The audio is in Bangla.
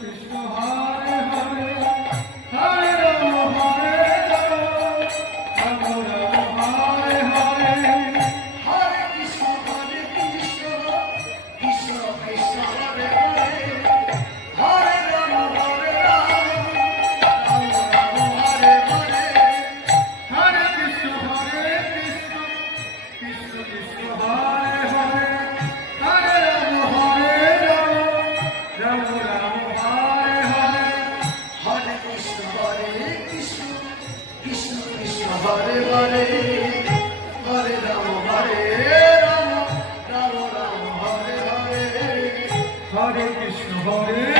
কৃষ্ণ হরে হরে হরে রাম হরে রাম রাম রাম হরে হরে হরে কৃষ্ণ কৃষ্ণ কৃষ্ণ হরে হরে হরে রাম হরে রাম রাম রাম হরে হরে হরে কৃষ্ণ কৃষ্ণ কৃষ্ণ হরে হরে হরে রাম হরে রাম রাম রাম হরে হরে হরে কৃষ্ণ কৃষ্ণ কৃষ্ণ হরে হরে হরে রাম রাম রাম হরে হরে হরে কৃষ্ণ হরে